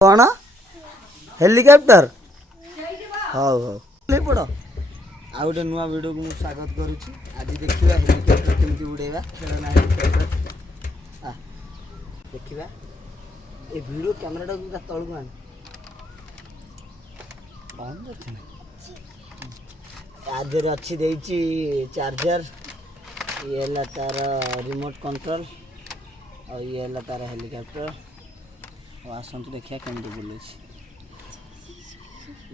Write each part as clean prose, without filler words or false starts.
कौन helicopter how how ले पड़ आ गोटे नुआ वीडियो को स्वागत करुच्ची। आज देखा हेलिकॉप्टर केमती उड़ेगा ना हेलिकॉप्टर देखा ये वीडियो कैमेरा तलू आन बंद अच्छे ना आधे अच्छी देची चार्जर ये है तार रिमोट कंट्रोल और ये है तार हेलिकॉप्टर और आसतु देखिए केमती बुले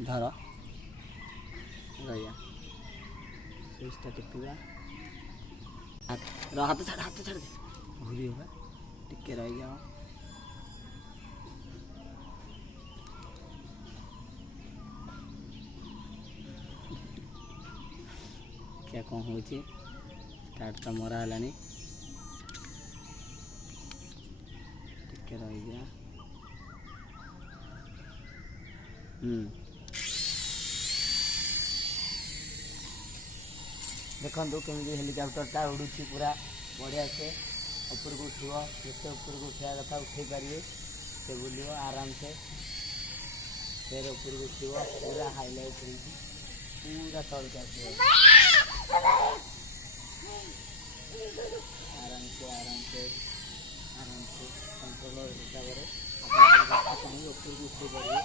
धर रहा स्विचटा टिपिया हाथ छाड़ दे घूरी होगा टिके रही जाओ क्या कौन हो स्टार्ट तो मरा है टिके रही गया देखो केमी हेलिकॉप्टरटा उड़ू पूरा बढ़िया से ऊपर को उठो जिते ऊपर को उठा कथा उठे पारे से बुल आराम से फिर ऊपर को उठो पूरा हाईलाइट पूरा तल के आराम से कंट्रोलर हिसाब से ऊपर को उठे पारे